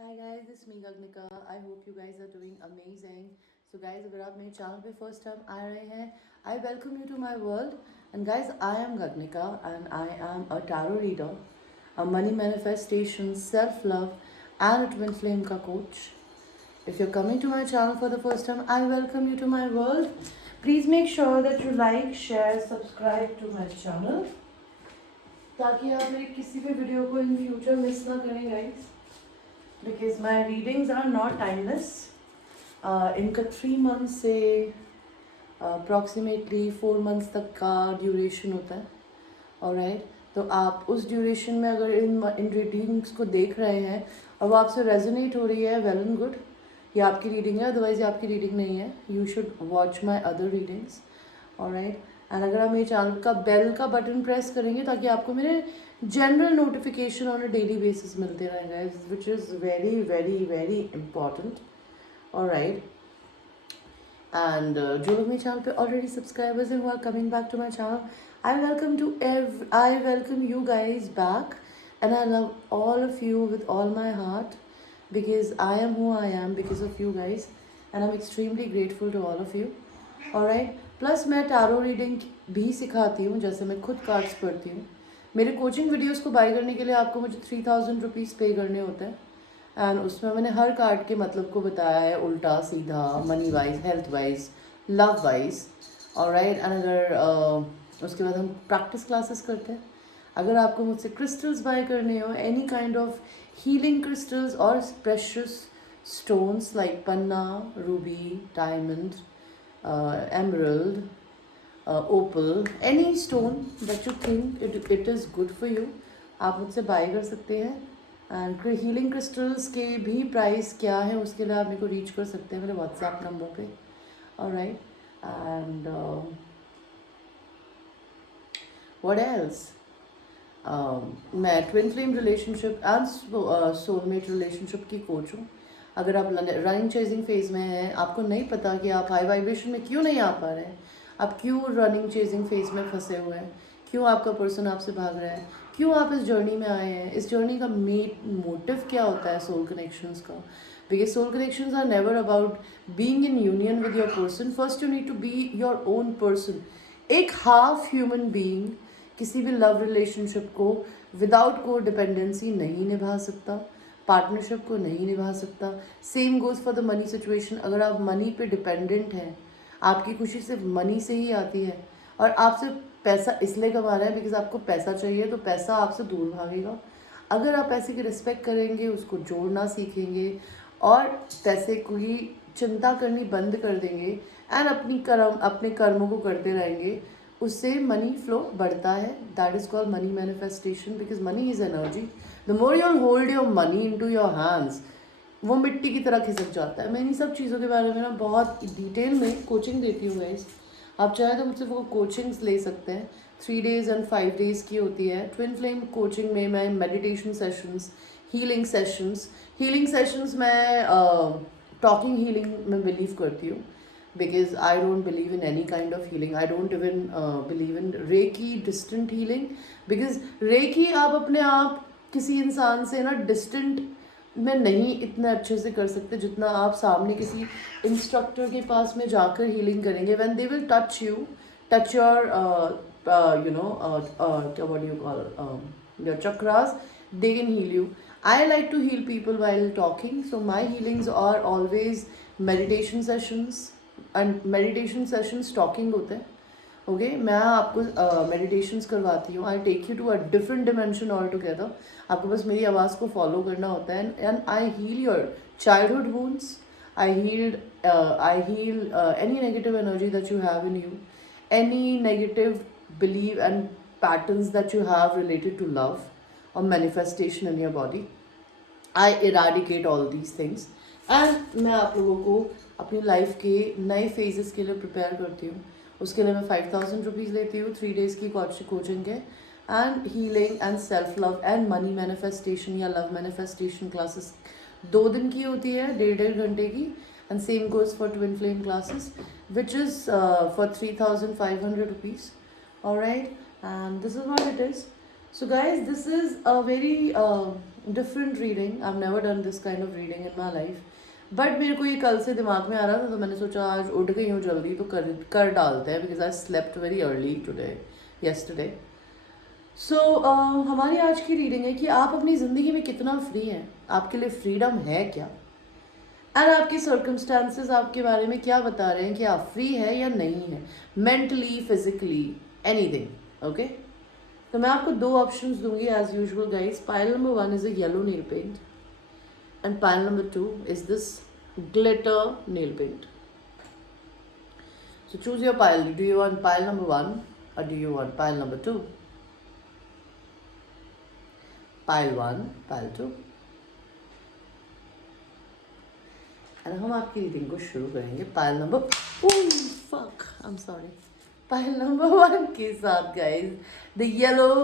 Hi guys, this is me Gagnika. I hope you guys are doing amazing. So guys, अगर आप मेरे channel पे first time आ रहे हैं, I welcome you to my world. And guys, I am Gagnika and I am a tarot reader, a money manifestation, self-love and a twin flame का coach. If you're coming to my channel for the first time, I welcome you to my world. Please make sure that you like, share, subscribe to my channel ताकि आप मेरी किसी भी video को in future miss ना करें guys. Because my readings are not timeless. इनका 3 months से अप्रॉक्सीमेटली 4 months तक का ड्यूरेशन होता है. ऑलराइट, तो आप उस ड्यूरेशन में अगर इन रीडिंग्स को देख रहे हैं और वो आपसे रेजोनेट हो रही है, वेल एंड गुड, ये आपकी रीडिंग है. अदरवाइज ये आपकी रीडिंग नहीं है. You should watch my other readings. Alright, and अगर आप मेरे चैनल का बेल का बटन प्रेस करेंगे ताकि आपको मेरे general notification on a daily basis मिलते रहेंगे, which is very very very important. Alright, and जो लोग मेरे चैनल पे ऑलरेडी सब्सक्राइबर्स हैं who are coming back to my channel, I welcome you guys back, and I love all of you with all my heart because I am who I am because of you guys, and I'm extremely grateful to all of you. Alright, plus मैं tarot reading भी सिखाती हूँ, जैसे मैं खुद cards पढ़ती हूँ. मेरे कोचिंग वीडियोस को बाय करने के लिए आपको मुझे 3000 रुपीज़ पे करने होते हैं. एंड उसमें मैंने हर कार्ड के मतलब को बताया है, उल्टा सीधा, money wise, health wise, love wise. Alright, and अगर उसके बाद हम प्रैक्टिस क्लासेस करते हैं. अगर आपको मुझसे क्रिस्टल्स बाय करने हो, any kind of healing crystals और precious stones like panna, ruby, diamond, emerald, opal, any stone that you think it is good for you, आप मुझसे बाय कर सकते हैं. एंड हीलिंग क्रिस्टल्स के भी प्राइस क्या है उसके लिए आप मेरे को रीच कर सकते हैं मेरे व्हाट्सएप नंबर पे. ऑलराइट, एंड व्हाट एल्स, मैं twin flame relationship and soulmate relationship की कोच हूँ. अगर आप रनिंग चेजिंग फेज में हैं, आपको नहीं पता कि आप हाई वाइब्रेशन में क्यों नहीं आ पा रहे हैं, आप क्यों रनिंग चेजिंग फेज में फंसे हुए हैं, क्यों आपका पर्सन आपसे भाग रहा है, क्यों आप इस जर्नी में आए हैं, इस जर्नी का मेन मोटिव क्या होता है सोल कनेक्शंस का. Because soul connections are never about being in union with your person. First you need to be your own person. एक हाफ ह्यूमन बीइंग किसी भी लव रिलेशनशिप को विदाउट को डिपेंडेंसी नहीं निभा सकता, पार्टनरशिप को नहीं निभा सकता. Same goes for the money situation. अगर आप मनी पे डिपेंडेंट हैं, आपकी खुशी सिर्फ मनी से ही आती है और आपसे पैसा इसलिए कमा रहे हैं बिकॉज आपको पैसा चाहिए, तो पैसा आपसे दूर भागेगा. अगर आप पैसे की रिस्पेक्ट करेंगे, उसको जोड़ना सीखेंगे और पैसे की चिंता करनी बंद कर देंगे एंड अपने कर्मों को करते रहेंगे, उससे मनी फ्लो बढ़ता है. That is called money manifestation because money is energy. The more you hold your money into your hands, वो मिट्टी की तरह खिसक जाता है. मैं इन सब चीज़ों के बारे में ना बहुत डिटेल में कोचिंग देती हूँ गाइस. आप चाहे तो मुझसे वो कोचिंग्स ले सकते हैं. 3 days एंड 5 days की होती है. ट्विन फ्लेम कोचिंग में मैं मेडिटेशन सेशंस, हीलिंग सेशंस मैं टॉकिंग हीलिंग में बिलीव करती हूँ because I don't believe in any kind of healing. I don't even believe in Reiki, distant healing, because Reiki आप अपने आप किसी इंसान से ना डिस्टेंट में नहीं इतने अच्छे से कर सकते जितना आप सामने किसी इंस्ट्रक्टर के पास में जाकर हीलिंग करेंगे. when they will touch you, touch your what do you call, your chakras, they can heal you. I like to heal people while talking, so my healings are always meditation sessions, and meditation sessions talking होते हैं. Okay, मैं आपको meditations करवाती हूँ. I take you to a different dimension all together. आपको बस मेरी आवाज़ को फॉलो करना होता है. And I heal your childhood wounds. I heal any negative energy that you have in you, any negative believe and patterns that you have related to love और manifestation in your body. I eradicate all these things and मैं आप लोगों को अपनी life के नए phases के लिए प्रिपेयर करती हूँ. उसके लिए मैं 5000 रुपीज़ लेती हूँ 3 days की कोचिंग के. And healing and self love and money manifestation या लव मैनिफेस्टेशन क्लासेस 2 दिन की होती है, 1.5 घंटे की. And same goes for twin flame classes which is for 3500 rupees. Alright, and this is what it is. So guys, this is a very different reading. I've never done this kind of reading in my life. But मेरे को ये कल से दिमाग में आ रहा था, तो मैंने सोचा आज उठ गई हूँ जल्दी तो कर डालते हैं, because I slept very early today yesterday. So हमारी आज की रीडिंग है कि आप अपनी ज़िंदगी में कितना फ्री हैं, आपके लिए फ्रीडम है क्या, एंड आपके सर्कमस्टांसेस आपके बारे में क्या बता रहे हैं कि आप फ्री है या नहीं है, मेंटली, फिजिकली, एनीथिंग. ओके, तो मैं आपको दो ऑप्शंस दूंगी as usual guys. Pile number 1 is a yellow nail paint and pile number 2 is this glitter nail paint. So choose your pile. Do you want pile number 1 or do you want pile number 2? Pile 1, pile 2. and हम आपकी reading को शुरू करेंगे pile number pile number 1 के साथ guys. The yellow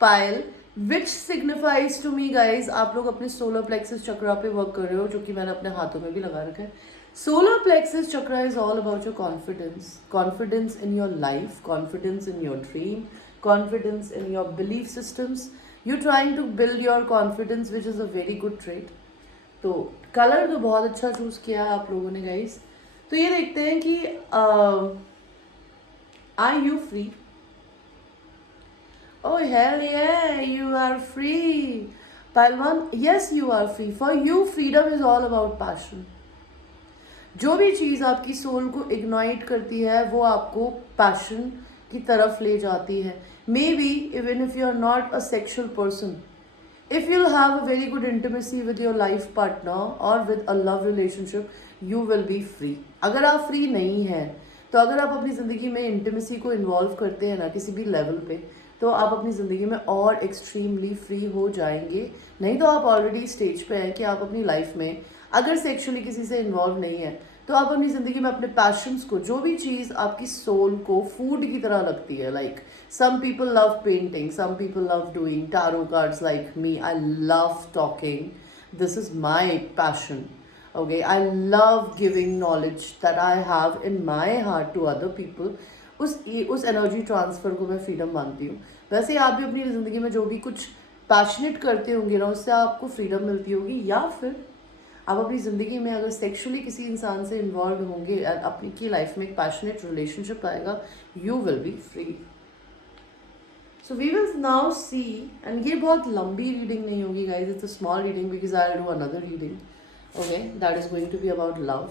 pile which signifies to me guys, आप लोग अपने सोलर प्लेक्सिस चक्रा पे वर्क कर रहे हो, जो कि मैंने अपने हाथों में भी लगा रखा है. Solar plexus chakra is all about your confidence, confidence in your life, confidence in your dream, confidence in your belief systems. You trying to build your confidence which is a very good trait. तो colour तो बहुत अच्छा choose किया आप लोगों ने guys. तो ये देखते हैं कि are you free. Oh hell yeah, you are free. Pile 1, yes you are free. For you, freedom is all about passion. जो भी चीज़ आपकी सोल को इग्नाइट करती है वो आपको पैशन की तरफ ले जाती है. Maybe even if you are not a sexual person, if you'll have a very good intimacy with your life partner or with a love relationship, you will be free. अगर आप free नहीं हैं, तो अगर आप अपनी ज़िंदगी में इंटीमेसी को इन्वॉल्व करते हैं ना किसी भी लेवल पे, तो आप अपनी ज़िंदगी में और एक्सट्रीमली फ्री हो जाएंगे. नहीं तो आप ऑलरेडी स्टेज पे हैं कि आप अपनी लाइफ में अगर सेक्शुअली किसी से इन्वॉल्व नहीं है, तो आप अपनी ज़िंदगी में अपने पैशंस को, जो भी चीज़ आपकी सोल को फूड की तरह लगती है, like some people love painting, some people love doing tarot cards. Like me, I love talking. This is my passion. Okay, I love giving knowledge that I have in my heart to other people. उस energy transfer को मैं freedom मानती हूँ. वैसे आप भी अपनी ज़िंदगी में जो भी कुछ पैशनेट करते होंगे ना, उससे आपको फ्रीडम मिलती होगी. या फिर आप अपनी ज़िंदगी में अगर सेक्शुअली किसी इंसान से इन्वॉल्व होंगे, अपनी की लाइफ में एक पैशनेट रिलेशनशिप आएगा, you will be free. So we will now see, and ये बहुत लंबी रीडिंग नहीं होगी guys, it's a small reading because I'll do another reading, okay, that is going to be about love.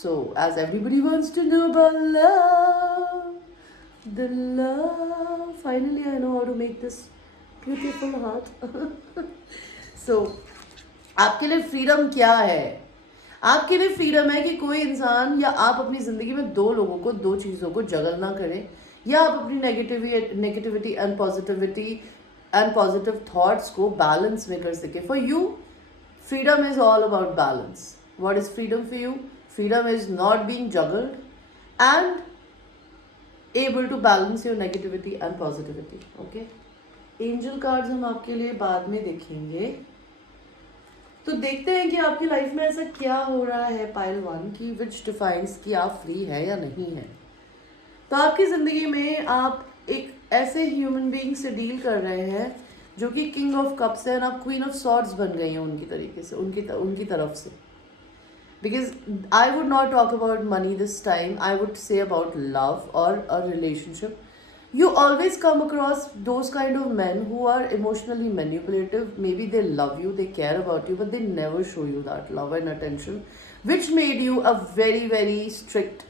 So as everybody wants to know about love, the love, finally I know how to make this beautiful heart. So आपके लिए freedom क्या है? आपके लिए freedom है कि कोई इंसान या आप अपनी ज़िंदगी में दो लोगों को, दो चीज़ों को जगल ना करें, या आप अपनी नेगेटिविटी एंड पॉजिटिव थॉट्स को बैलेंस में कर सके. For you freedom is all about balance. What is freedom for you? Freedom is not being juggled and able to balance your negativity and positivity. Okay, angel cards हम आपके लिए बाद में देखेंगे. तो देखते हैं कि आपकी लाइफ में ऐसा क्या हो रहा है पाइल 1 की, विच डिफाइंस कि आप फ्री है या नहीं है. तो आपकी ज़िंदगी में आप एक ऐसे ह्यूमन बीइंग से डील कर रहे हैं जो कि किंग ऑफ कप्स है, और आप क्वीन ऑफ सॉर्ड्स बन गई हैं उनकी तरीके से, उनकी तरफ से. Because I would not talk about money this time, I would say about love और a relationship. You always come across those kind of men who are emotionally manipulative. Maybe they love you, they care about you, but they never show you that love and attention, which made you a very, very strict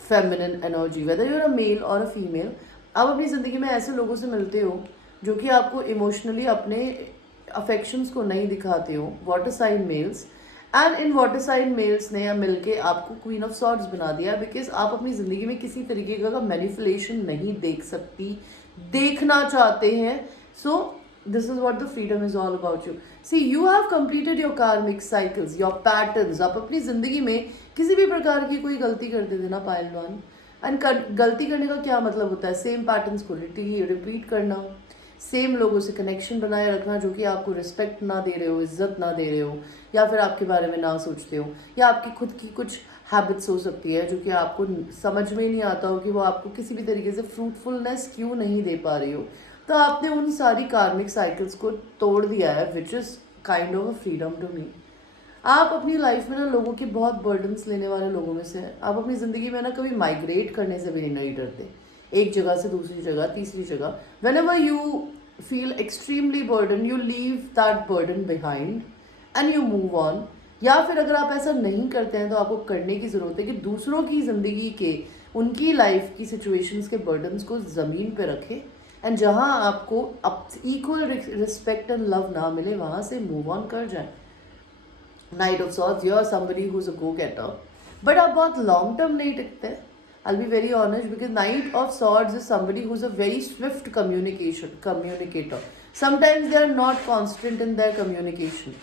feminine energy. Whether you're a male or a female, आप अपनी ज़िंदगी में ऐसे लोगों से मिलते हो जो कि आपको इमोशनली अपने अफेक्शंस को नहीं दिखाते हो. Water sign males, and in water sign males ने मिलके आपको क्वीन ऑफ सॉर्ड्स बना दिया, बिकॉज आप अपनी ज़िंदगी में किसी तरीके का मैनिपुलेशन नहीं देख सकती, देखना चाहते हैं. So this is what the freedom is all about you. See you have completed your karmic cycles, your patterns. आप अपनी ज़िंदगी में किसी भी प्रकार की कोई गलती कर देते ना पाइल 1, एंड गलती करने का क्या मतलब होता है? सेम पैटर्न्स को रिपीट करना, सेम लोगों से कनेक्शन बनाए रखना जो कि आपको रिस्पेक्ट ना दे रहे हो, इज्जत ना दे रहे हो, या फिर आपके बारे में ना सोचते हो, या आपकी खुद की कुछ हैबिट्स हो सकती है जो कि आपको समझ में ही नहीं आता हो कि वो आपको किसी भी तरीके से फ्रूटफुलनेस क्यों नहीं दे पा रही हो. तो आपने उन सारी कार्मिक साइकिल्स को तोड़ दिया है, which is kind of a freedom to me. आप अपनी लाइफ में ना लोगों के बहुत बर्डन्स लेने वाले लोगों में से हैं। आप अपनी ज़िंदगी में ना कभी माइग्रेट करने से भी नहीं डरते, एक जगह से दूसरी जगह, तीसरी जगह। When ever you feel extremely burden, you leave that burden behind and you move on. या फिर अगर आप ऐसा नहीं करते हैं तो आपको करने की ज़रूरत है कि दूसरों की ज़िंदगी के, उनकी लाइफ की सिचुएशंस के बर्डन्स को ज़मीन पे रखें, एंड जहाँ आपको इक्वल रिस्पेक्ट एंड लव ना मिले वहाँ से मूव ऑन कर जाएं। Knight of Swords, you are somebody who's a go-getter, but आप बहुत long term नहीं टिकते। I'll be very honest, because Knight of Swords is somebody who's a very swift communicator. Sometimes they are not constant in their communication.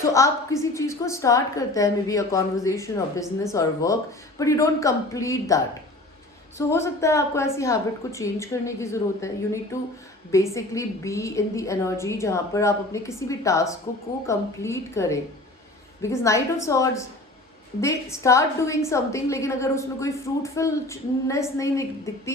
So आप किसी चीज़ को start करते हैं, maybe a conversation or business or work, but you don't complete that. So हो सकता है आपको ऐसी हैबिट को चेंज करने की ज़रूरत है। You need to basically be in the energy जहाँ पर आप अपने किसी भी टास्क को कंप्लीट करें। Because night of swords, they start doing something, लेकिन अगर उसमें कोई फ्रूटफुलनेस नहीं दिखती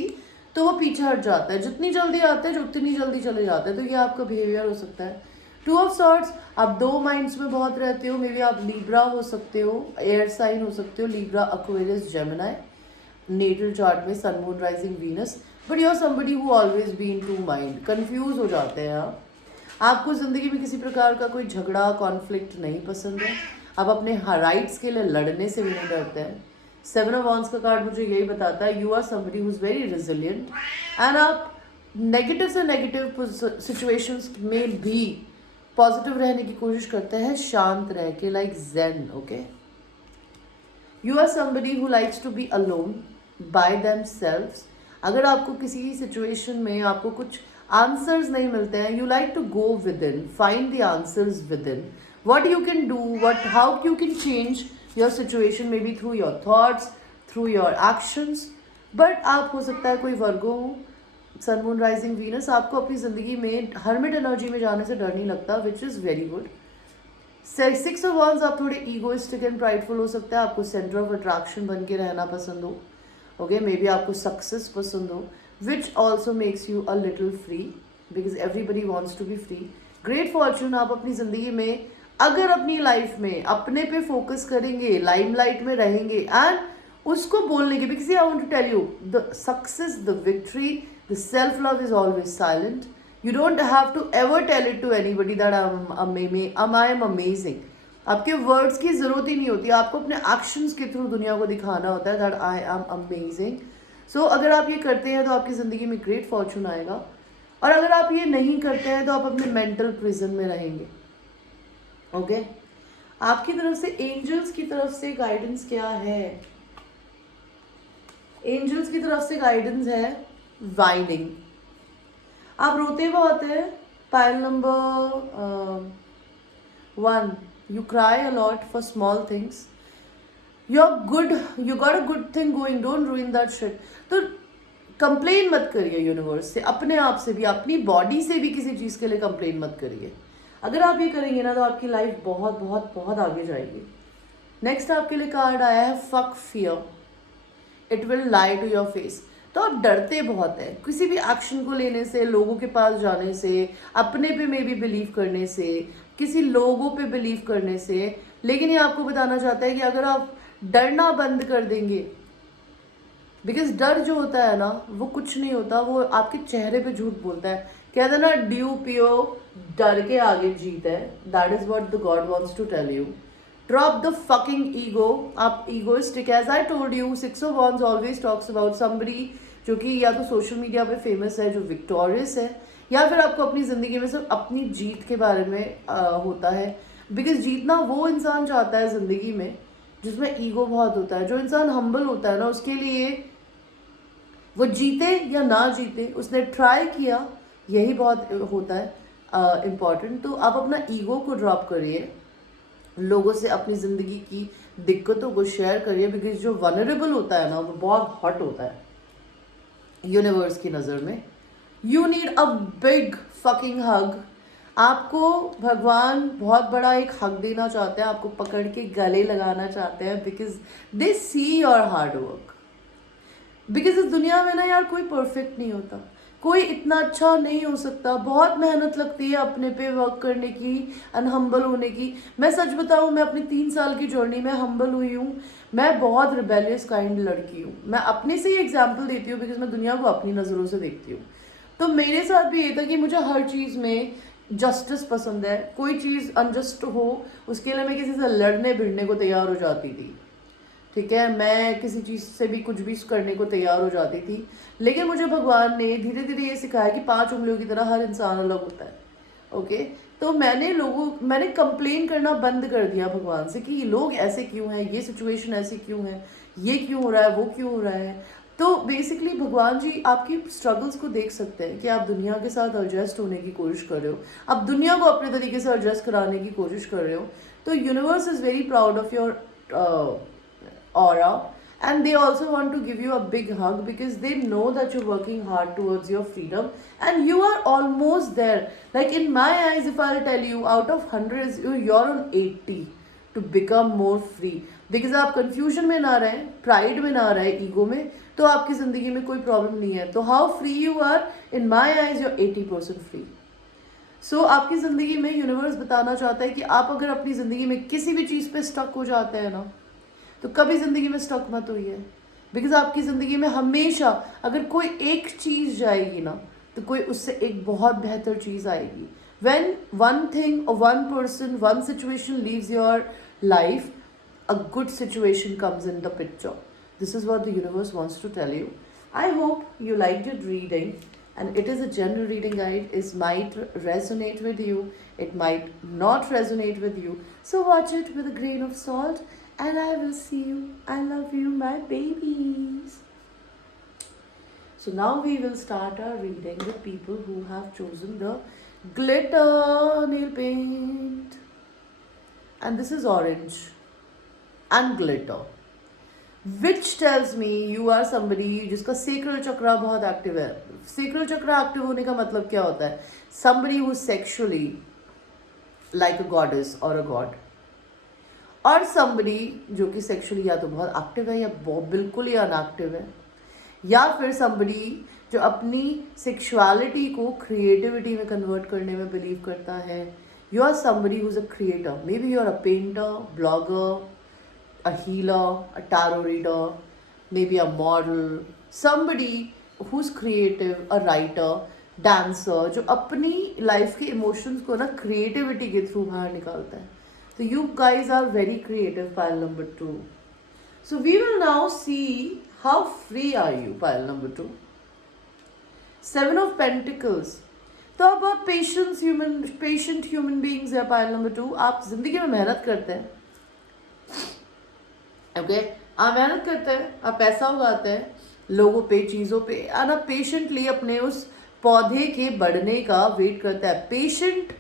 तो वो पीछे हट जाता है। जितनी जल्दी आता है उतनी जल्दी चले जाता है। तो ये आपका बिहेवियर हो सकता है। टू ऑफ सॉर्ड्स, आप दो माइंड्स में बहुत रहते हो। मे बी आप लीब्रा हो सकते हो, एयर साइन हो सकते हो, Libra, Aquarius, Gemini, natal chart में sun, moon, rising, Venus. But you are somebody who always be in two mind, confuse हो जाते हैं आप। आपको ज़िंदगी में किसी प्रकार का कोई झगड़ा, कॉन्फ्लिक्ट नहीं पसंद है। आप अपने राइट्स के लिए लड़ने से भी नहीं डरते हैं। 7 ऑफ वॉन्ड्स का कार्ड मुझे यही बताता है, you are somebody who is very resilient, and आप नेगेटिव से नेगेटिव सिचुएशंस में भी पॉजिटिव रहने की कोशिश करते हैं, शांत रह के, like Zen. Okay, you are somebody who likes to be alone by themselves. अगर आपको किसी सिचुएशन में आपको कुछ आंसर्स नहीं मिलते हैं, you like to go within, find the answers within, what you can do, how you can change your situation, maybe through your thoughts, through your actions. But आप हो सकता है कोई वर्गो हो, सन, मून, राइजिंग, वीनस, आपको अपनी ज़िंदगी में हर्मिट एनर्जी में जाने से डर नहीं लगता, विच is very good. 6 of wands, आप थोड़े ईगोइस्टिक एंड प्राइडफुल हो सकता है। आपको सेंटर ऑफ अट्रैक्शन बन के रहना पसंद हो। ओके, मे बी आपको सक्सेस पसंद हो, which also makes you a little free, because everybody wants to be free. Great fortune, आप अपनी ज़िंदगी में अगर अपनी लाइफ में अपने पे फोकस करेंगे, लाइमलाइट में रहेंगे एंड उसको बोलने के, because I want to tell you, the success, the victory, the self love is always silent. You don't have to ever tell it to anybody that I am amazing. आपके words की जरूरत ही नहीं होती, आपको अपने एक्शंस के through दुनिया को दिखाना होता है दैट आई एम अमेजिंग। सो अगर आप ये करते हैं तो आपकी ज़िंदगी में ग्रेट फॉर्चून आएगा, और अगर आप ये नहीं करते हैं तो आप अपने मेंटल प्रिजन में रहेंगे। ओके, आपकी तरफ से एंजल्स की तरफ से गाइडेंस क्या है? एंजल्स की तरफ से गाइडेंस है वाइनिंग। आप रोते बहुत हैं। Pile number 1, you cry a lot for small things. You are good, you got a good thing going, don't ruin that shit. तो कंप्लेन मत करिए यूनिवर्स से, अपने आप से भी, अपनी बॉडी से भी किसी चीज़ के लिए कंप्लेन मत करिए। अगर आप ये करेंगे ना तो आपकी लाइफ बहुत बहुत बहुत आगे जाएगी। नेक्स्ट आपके लिए कार्ड आया है fuck fear, it will lie to your face. तो आप डरते बहुत हैं किसी भी एक्शन को लेने से, लोगों के पास जाने से, अपने पे मे भी बिलीव करने से, किसी लोगों पे बिलीव करने से। लेकिन ये आपको बताना चाहता है कि अगर आप डरना बंद कर देंगे, बिकॉज डर जो होता है ना वो कुछ नहीं होता, वो आपके चेहरे पे झूठ बोलता है। कहते हैं ना, ड्यू पियो, डर के आगे जीत है। That is what the god wants to tell you. Drop the fucking ego. आप egoistic, as I told you, 6 of wands always talks about somebody जो कि या तो सोशल मीडिया पे फेमस है, जो विक्टोरियस है, या फिर आपको अपनी ज़िंदगी में सिर्फ अपनी जीत के बारे में होता है। बिकॉज जीतना वो इंसान चाहता है ज़िंदगी में जिसमें ईगो बहुत होता है। जो इंसान हम्बल होता है ना, उसके लिए वो जीते या ना जीते, उसने ट्राई किया, यही बहुत होता है इम्पॉर्टेंट। तो आप अपना ईगो को ड्रॉप करिए, लोगों से अपनी ज़िंदगी की दिक्कतों को शेयर करिए, बिकॉज जो वनरेबल होता है ना वो बहुत हॉट होता है यूनिवर्स की नज़र में। You need a big fucking hug. आपको भगवान बहुत बड़ा एक हक देना चाहते हैं, आपको पकड़ के गले लगाना चाहते हैं, because they see your hard work. Because इस दुनिया में ना यार कोई परफेक्ट नहीं होता। कोई इतना अच्छा नहीं हो सकता, बहुत मेहनत लगती है अपने पे वर्क करने की एंड हम्बल होने की। मैं सच बताऊं, मैं अपनी 3 साल की जर्नी में हम्बल हुई हूँ। मैं बहुत रिबेलियस काइंड लड़की हूँ, मैं अपने से ही एग्जाम्पल देती हूँ बिकॉज मैं दुनिया को अपनी नज़रों से देखती हूँ। तो मेरे साथ भी ये था कि मुझे हर चीज़ में जस्टिस पसंद है, कोई चीज़ अनजस्ट हो उसके लिए मैं किसी से लड़ने भिड़ने को तैयार हो जाती थी, ठीक है, मैं किसी चीज़ से भी कुछ भी करने को तैयार हो जाती थी। लेकिन मुझे भगवान ने धीरे धीरे ये सिखाया कि 5 उंगलियों की तरह हर इंसान अलग होता है। ओके, तो मैंने कंप्लेन करना बंद कर दिया भगवान से कि लोग ऐसे क्यों हैं, ये सिचुएशन ऐसी क्यों है, ये क्यों हो रहा है, वो क्यों हो रहा है। तो बेसिकली भगवान जी आपकी स्ट्रगल्स को देख सकते हैं कि आप दुनिया के साथ एडजस्ट होने की कोशिश कर रहे हो, आप दुनिया को अपने तरीके से एडजस्ट कराने की कोशिश कर रहे हो। तो universe is very proud of your aura, and they also want to give you a big hug because they know that you're working hard towards your freedom and you are almost there. Like in my eyes, if I'll tell you, out of hundreds you're on 80 to become more free, because आप confusion में ना रहे, pride में ना रहे, ego में, तो आपकी जिंदगी में कोई प्रॉब्लम नहीं है। तो how free you are, in my eyes you're 80% free. So आपकी ज़िंदगी में यूनिवर्स बताना चाहता है कि आप अगर अपनी ज़िंदगी में किसी भी चीज़ पे स्टक हो जाते हैं ना, तो कभी ज़िंदगी में स्टक मत होइए, बिकॉज आपकी ज़िंदगी में हमेशा अगर कोई एक चीज़ जाएगी ना, तो कोई उससे एक बहुत बेहतर चीज़ आएगी। when one thing or one person, one situation leaves your life, a good situation comes in the picture. This is what the universe wants to tell you. I hope you liked your reading, and it is a general reading guide. It might resonate with you, it might not resonate with you, so watch it with a grain of salt, and I will see you. I love you, my babies. So now we will start our reading with people who have chosen the glitter nail paint, and this is orange and glitter, which tells me you are somebody जिसका sacral chakra बहुत active है। sacral chakra active होने का मतलब क्या होता है? somebody who is sexually like a goddess or a god, और somebody जो कि sexually या तो बहुत active है या बिल्कुल ही अनएक्टिव है, या फिर somebody जो अपनी सेक्सुअलिटी को क्रिएटिविटी में कन्वर्ट करने में बिलीव करता है। You are somebody who's a creator, maybe you're a painter, blogger, a healer, a tarot reader, maybe a model, somebody who's creative, a writer, dancer, जो अपनी लाइफ के इमोशंस को ना क्रिएटिविटी के थ्रू बाहर निकालता है। तो you guys are very creative, pile number 2. So we will now see how free are you, pile number 2. 7 of Pentacles. तो आप बहुत पेशेंट ह्यूमन बीइंग्स है, पाइल नंबर 2। आप जिंदगी में मेहनत करते हैं, ओके, आप मेहनत करते हैं, आप पैसा उगाते हैं लोगों पे, चीज़ों पे, और आप पेशेंटली अपने उस पौधे के बढ़ने का वेट करता है। Patient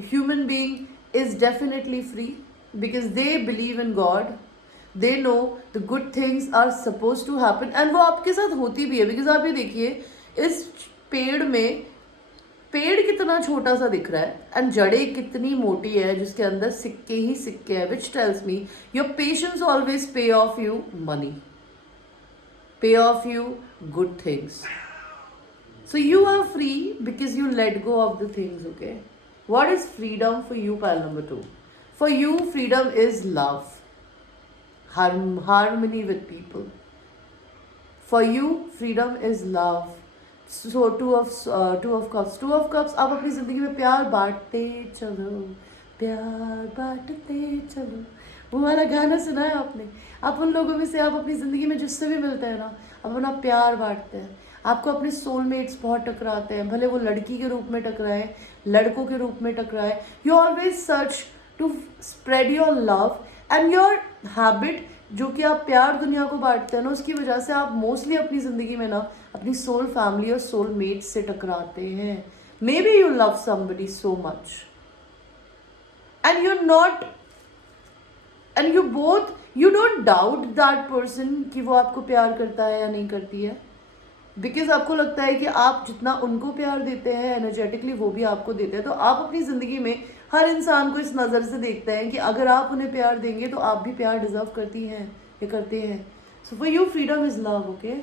human being is definitely free because they believe in God, they know the good things are suppose to happen, and वो आपके साथ होती भी है। बिकॉज आप ये देखिए, इस पेड़ में पेड़ कितना छोटा सा दिख रहा है एंड जड़ें कितनी मोटी है जिसके अंदर सिक्के ही सिक्के हैं, which tells me your patience always pay off you money, pay off you good things. So you are free because you let go of the things, okay. What is freedom for you, pile number 2? For you freedom is love, harmony with people. For you freedom is love. So two of cups, आप अपनी जिंदगी में प्यार बांटते चलो, प्यार बांटते चलो। वो वाला गाना सुना है आपने? आप उन लोगों में से, आप अपनी ज़िंदगी में जिससे भी मिलते हैं ना, आप अपना प्यार बांटते हैं। आपको अपने सोलमेट्स बहुत टकराते हैं, भले वो लड़की के रूप में टकराए, लड़कों के रूप में टकराए। You always search to spread your love and your habit, जो कि आप प्यार दुनिया को बांटते हैं ना, उसकी वजह से आप मोस्टली अपनी ज़िंदगी में ना अपनी सोल फैमिली और सोल मेट्स से टकराते हैं। May be you love somebody so much and you not, and you both, you don't doubt that person कि वो आपको प्यार करता है या नहीं करती है, बिकॉज आपको लगता है कि आप जितना उनको प्यार देते हैं एनर्जेटिकली, वो भी आपको देते हैं। तो आप अपनी ज़िंदगी में हर इंसान को इस नज़र से देखते हैं कि अगर आप उन्हें प्यार देंगे तो आप भी प्यार डिजर्व करती हैं या करते हैं। So for you freedom is love, okay.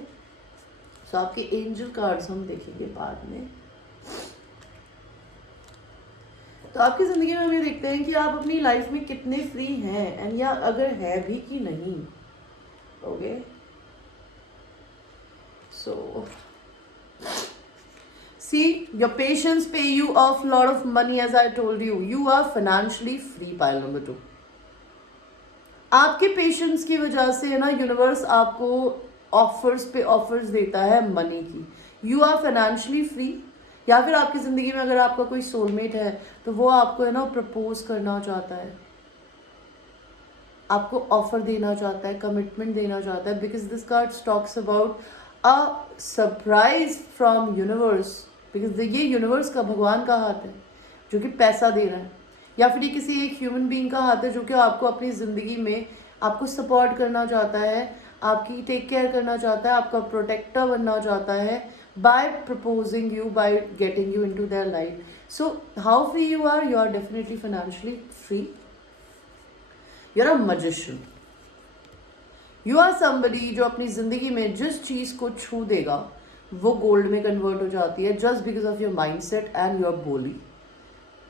So आपके एंजल कार्ड्स हम देखेंगे बाद में। तो आपकी ज़िंदगी में हम ये देखते हैं कि आप अपनी लाइफ में कितने फ्री हैं एंड या अगर है भी कि नहीं। Okay, so see, your patience pay you off lot of money, as I told you. You are financially free. Pile number 2, आपके पेशेंस की वजह से ना यूनिवर्स आपको ऑफर्स पे ऑफर्स देता है मनी की। You are financially free. या फिर आपकी ज़िंदगी में अगर आपका कोई सोलमेट है तो वो आपको है ना प्रपोज करना चाहता है, आपको ऑफर देना चाहता है, कमिटमेंट देना चाहता है, because this card talks about a surprise from universe. Because ये यूनिवर्स का, भगवान का हाथ है जो कि पैसा दे रहा है, या फिर ये किसी एक ह्यूमन बीइंग का हाथ है जो कि आपको अपनी ज़िंदगी में आपको सपोर्ट करना चाहता है, आपकी टेक केयर करना चाहता है, आपका प्रोटेक्टर बनना चाहता है by proposing you, by getting you into their life. So how free you are? You are definitely financially free. You're a magician. You are somebody जो अपनी ज़िंदगी में जिस चीज़ को छू देगा वो गोल्ड में कन्वर्ट हो जाती है, just because of your mindset and your बोली।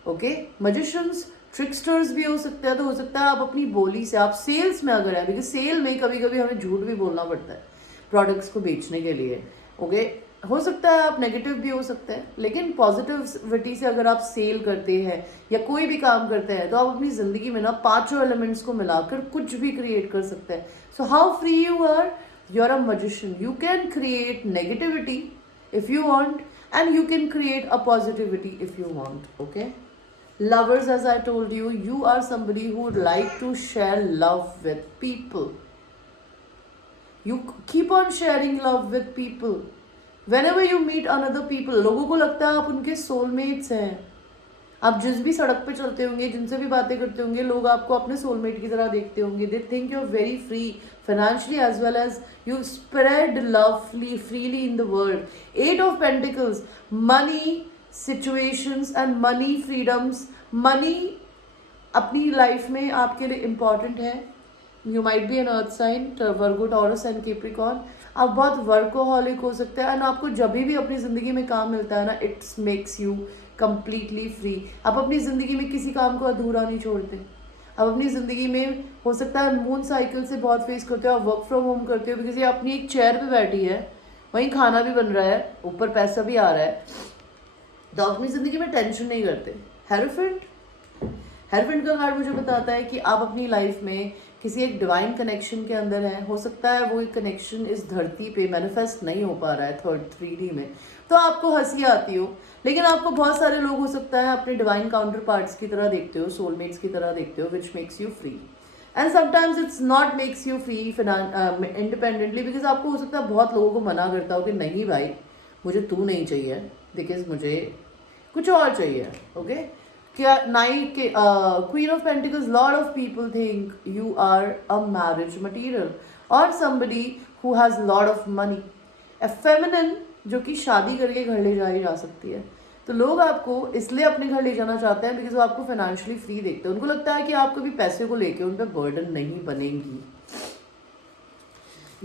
ओके, magicians, ट्रिक्स्टर्स भी हो सकते हैं। तो हो सकता है आप अपनी बोली से, आप सेल्स में अगर है, बिकॉज सेल में कभी कभी हमें झूठ भी बोलना पड़ता है प्रोडक्ट्स को बेचने के लिए। ओके, हो सकता है आप नेगेटिव भी हो सकते हैं, लेकिन पॉजिटिविटी से अगर आप सेल करते हैं या कोई भी काम करते हैं तो आप अपनी ज़िंदगी में ना पांचों एलिमेंट्स को मिलाकर कुछ भी क्रिएट कर सकते हैं। So how free you are, you are a magician. You can create negativity if you want and you can create a positivity if you want. Okay, lovers, as I told you, you are somebody who would like to share love with people. You keep on sharing love with people. Whenever you meet another people, लोगों को लगता है आप उनके soulmates हैं। आप जिस भी सड़क पे चलते होंगे, जिनसे भी बातें करते होंगे, लोग आपको अपने सोलमेट की तरह देखते होंगे। They think you are very free financially, as well as you spread love freely in the world. 8 of Pentacles, money situations and money freedoms. money अपनी लाइफ में आपके लिए इम्पॉर्टेंट है। You might be an earth sign, Virgo, Taurus and Capricorn. आप बहुत workaholic हो सकते हैं एंड आपको जब भी अपनी ज़िंदगी में काम मिलता है ना, it's makes you completely free. आप अपनी ज़िंदगी में किसी काम को अधूरा नहीं छोड़ते। आप अपनी ज़िंदगी में हो सकता है मून साइकिल से बहुत फेस करते हो, आप वर्क फ्रॉम होम करते हो, बिकॉज ये अपनी एक चेयर पे बैठी है, वहीं खाना भी बन रहा है, ऊपर पैसा भी आ रहा है, तो आप अपनी ज़िंदगी में टेंशन नहीं करते। हेरोफेंट, हेरोफेंट का कार्ड मुझे बताता है कि आप अपनी लाइफ में किसी एक डिवाइन कनेक्शन के अंदर हैं। हो सकता है वो एक कनेक्शन इस धरती पे मैनिफेस्ट नहीं हो पा रहा है 3D में, तो आपको हंसी आती हो, लेकिन आपको बहुत सारे लोग हो सकता है अपने डिवाइन काउंटर पार्ट्स की तरह देखते हो, सोलमेट्स की तरह देखते हो, विच makes you free. And sometimes it's not makes you free independently, because आपको हो सकता है बहुत लोगों को मना करता हो कि नहीं भाई मुझे तू नहीं चाहिए, बिकॉज मुझे कुछ और चाहिए। ओके, क्या नाइट के queen of pentacles, lord of people think you are a marriage material और somebody who has lot of money. A feminine जो कि शादी करके घर ले जाई जा सकती है। तो लोग आपको इसलिए अपने घर ले जाना चाहते हैं बिकॉज वो आपको फाइनेंशियली फ्री देखते हैं। उनको लगता है कि आप कभी पैसे को लेके उन पर बर्डन नहीं बनेंगी।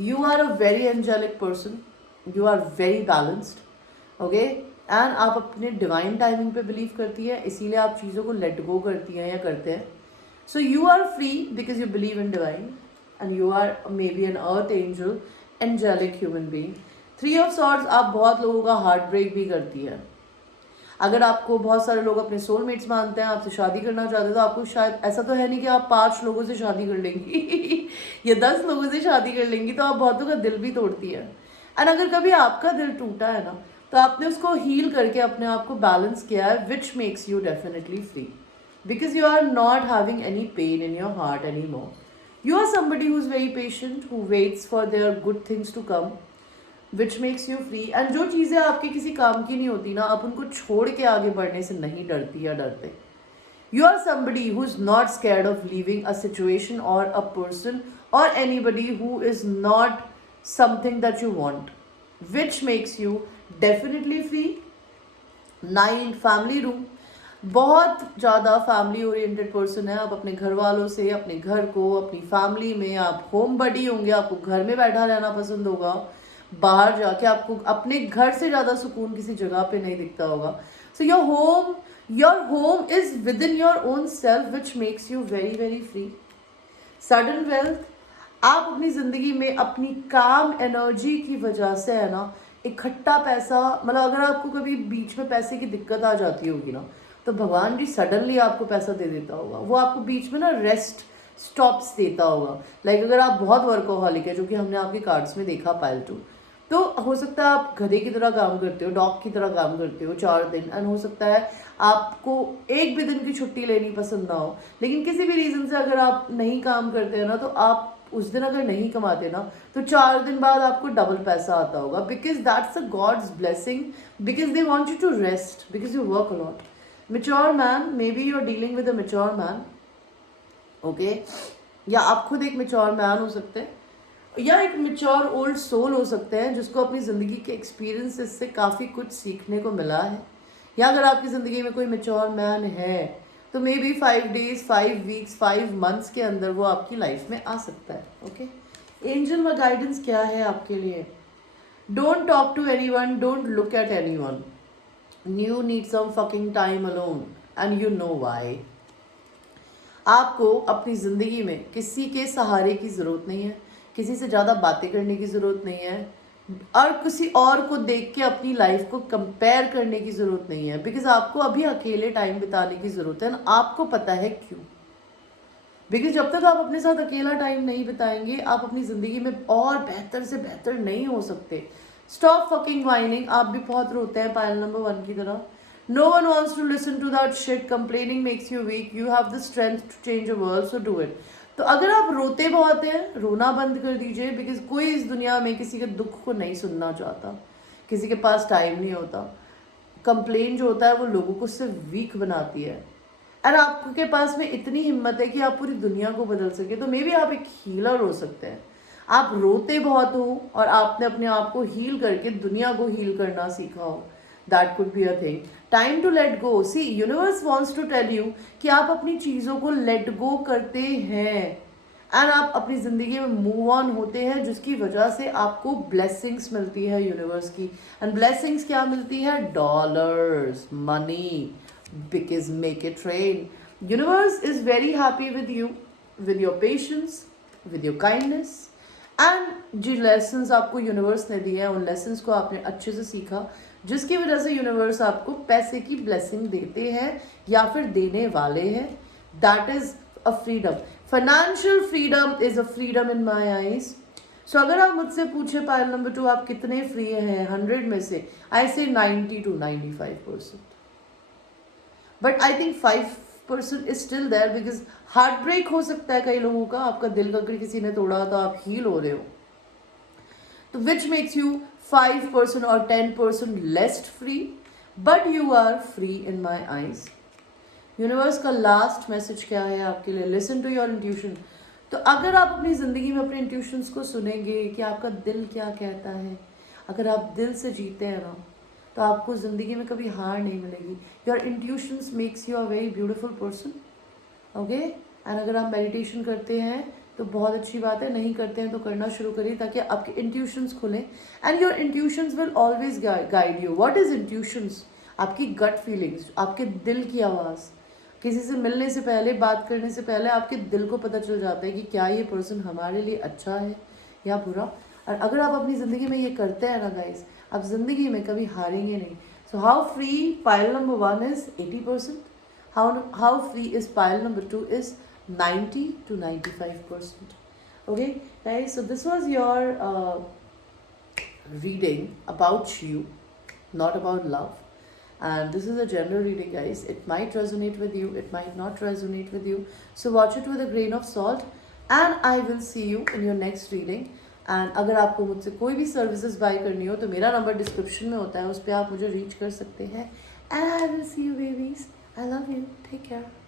You are a very angelic person, you are very balanced. Okay, and आप अपने डिवाइन टाइमिंग पे बिलीव करती है, इसीलिए आप चीज़ों को लेट गो करती हैं या करते हैं। So you are free because you believe in divine and you are maybe an earth angel, angelic human being. 3 of swords, आप बहुत लोगों का हार्ट ब्रेक भी करती है। अगर आपको बहुत सारे लोग अपने सोलमेट्स मानते हैं, आपसे शादी करना चाहते हैं, तो आपको शायद ऐसा तो है नहीं कि आप 5 लोगों से शादी कर लेंगी या 10 लोगों से शादी कर लेंगी, तो आप बहुतों का दिल भी तोड़ती है। एंड अगर कभी आपका दिल टूटा है ना, तो आपने उसको हील करके अपने आप को बैलेंस किया है, which makes you definitely free because you are not having any pain in your heart anymore. You are somebody who is very patient, who waits for their good things to come, which makes you free. And जो चीज़ें आपके किसी काम की नहीं होती ना, आप उनको छोड़ के आगे बढ़ने से नहीं डरती या डरते। You are somebody who is not scared of leaving a situation or a person or anybody who is not something that you want, which makes you definitely free. 9 family room, बहुत ज़्यादा फैमिली ओरिएंटेड पर्सन है आप। अपने घर वालों से, अपने घर को, अपनी फैमिली में आप होम बडी होंगे, आपको घर में बैठा रहना पसंद होगा, बाहर जाके आपको अपने घर से ज़्यादा सुकून किसी जगह पे नहीं दिखता होगा. सो your home is within your own self, which makes you very very free. Sudden wealth, आप अपनी ज़िंदगी में अपनी काम एनर्जी की वजह से है ना इकट्ठा पैसा, मतलब अगर आपको कभी बीच में पैसे की दिक्कत आ जाती होगी ना, तो भगवान जी सडनली आपको पैसा दे देता होगा. वो आपको बीच में ना रेस्ट स्टॉप्स देता होगा. लाइक अगर आप बहुत वर्कोहॉलिक है, जो कि हमने आपके कार्ड्स में देखा पायल टू, तो हो सकता है आप गधे की तरह काम करते हो, डॉग की तरह काम करते हो 4 दिन, एंड हो सकता है आपको एक भी दिन की छुट्टी लेनी पसंद ना हो, लेकिन किसी भी रीज़न से अगर आप नहीं काम करते हैं ना, तो आप उस दिन अगर नहीं कमाते ना, तो 4 दिन बाद आपको डबल पैसा आता होगा. Because that's a God's blessing, because they want you to rest, because you work a lot. Mature man, maybe you are dealing with a mature man, okay, या आप खुद एक मेच्योर मैन हो सकते हैं, या एक मेच्योर ओल्ड सोल हो सकते हैं जिसको अपनी ज़िंदगी के एक्सपीरियंसेस से काफ़ी कुछ सीखने को मिला है. या अगर आपकी ज़िंदगी में कोई मेच्योर मैन है, तो may be 5 days 5 weeks 5 months के अंदर वो आपकी लाइफ में आ सकता है. ओके, एंजल में गाइडेंस क्या है आपके लिए? Don't talk to anyone, don't look at anyone, you need some fucking time alone and you know why. आपको अपनी ज़िंदगी में किसी के सहारे की ज़रूरत नहीं है, किसी से ज़्यादा बातें करने की ज़रूरत नहीं है, और किसी और को देख के अपनी लाइफ को कंपेयर करने की ज़रूरत नहीं है. बिकॉज आपको अभी अकेले टाइम बिताने की ज़रूरत है, आपको पता है क्यों. बिकॉज जब तक आप अपने साथ अकेला टाइम नहीं बिताएंगे, आप अपनी ज़िंदगी में और बेहतर से बेहतर नहीं हो सकते. Stop fucking whining. आप भी बहुत रोते हैं पायल नंबर 1 की तरह. No one wants to listen to that shit. Complaining makes you weak. You have the strength to change the world, so do it. तो अगर आप रोते बहुत हैं, रोना बंद कर दीजिए. बिकॉज कोई इस दुनिया में किसी के दुख को नहीं सुनना चाहता, किसी के पास टाइम नहीं होता. कंप्लेन जो होता है वो लोगों को सिर्फ वीक बनाती है. और आपके पास में इतनी हिम्मत है कि आप पूरी दुनिया को बदल सके, तो मे बी आप एक हीलर हो सकते हैं. आप रोते बहुत हो और आपने अपने आप को हील करके दुनिया को हील करना सीखा हो. That could be a thing. Time to let go. See, universe wants to tell you कि आप अपनी चीज़ों को let go करते हैं एंड आप अपनी ज़िंदगी में मूव ऑन होते हैं, जिसकी वजह से आपको ब्लेसिंग्स मिलती है यूनिवर्स की. एंड ब्लेसिंग्स क्या मिलती है? Dollars, money, because make it rain. Universe is very happy with you, with your patience, with your kindness. And जो लेसन्स आपको यूनिवर्स ने दिए हैं, उन लेसन्स को आपने अच्छे से सीखा, जिसकी वजह से यूनिवर्स आपको पैसे की ब्लेसिंग देते हैं या फिर देने वाले हैं. That is a freedom. Financial freedom is a freedom in my eyes. So अगर आप मुझसे पूछे पायल नंबर 2 आप कितने फ्री हैं 100 में से, आई से 90 to 95%. But I think 5% is still there, because heart break हो सकता है कई लोगों का. आपका दिल अगर किसी ने तोड़ा तो आप हील हो रहे हो, तो विच makes you 5% or 10% less free, but you are free in my eyes. Universe का लास्ट मैसेज क्या है आपके लिए? Listen to your intuition. तो अगर आप अपनी ज़िंदगी में अपने इंट्यूशंस को सुनेंगे कि आपका दिल क्या कहता है, अगर आप दिल से जीते हैं ना, तो आपको ज़िंदगी में कभी हार नहीं मिलेगी. Your intuitions makes you a very beautiful person. Okay, and अगर आप मेडिटेशन करते हैं तो बहुत अच्छी बात है, नहीं करते हैं तो करना शुरू करिए ताकि आपके इंट्यूशंस खुलें. And your intuitions will always guide you. What is intuitions? आपकी गट फीलिंग्स, आपके दिल की आवाज़. किसी से मिलने से पहले, बात करने से पहले आपके दिल को पता चल जाता है कि क्या ये पर्सन हमारे लिए अच्छा है या बुरा. और अगर आप अपनी ज़िंदगी में ये करते हैं ना गाइस, आप ज़िंदगी में कभी हारेंगे नहीं. सो how free pile number 1 is 80%. How free is pile number 2 is 90 to 95%. Okay guys, so this was your reading about you, not about love, and this is a general reading guys. It might resonate with you, it might not resonate with you, so watch it with a grain of salt, and I will see you in your next reading. And अगर आपको मुझसे कोई भी services by करनी हो तो मेरा number description में होता है, उस पर आप मुझे रीच कर सकते हैं. And I will see you babies. I love you. Take care.